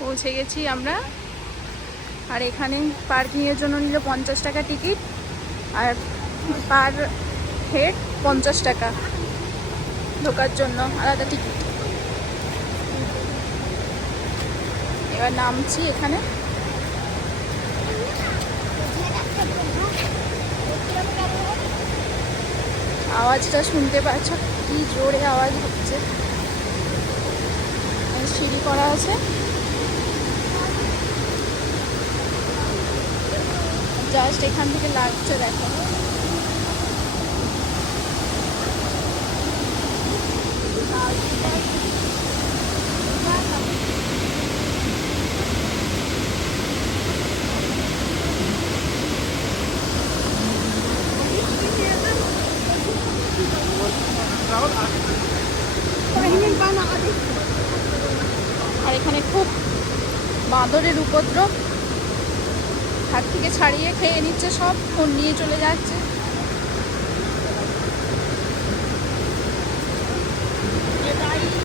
পৌঁছে গেছি আমরা। আর এখানে পার্কিংয়ের জন্য নিল 50 টাকা টিকিট, আর পার হেড 50 টাকা ঢোকার জন্য আলাদা টিকিট। এবার নামছি এখানে। আওয়াজটা শুনতে পাচ্ছ কি জোরে আওয়াজ হচ্ছে। সিঁড়ি করা আছে, জাস্ট এখান থেকে লাগছে দেখো। আর এখানে খুব বাঁদরের উপদ্রব, হাত থেকে ছাড়িয়ে খেয়ে নিচ্ছে সব, ফোন নিয়ে চলে যাচ্ছে।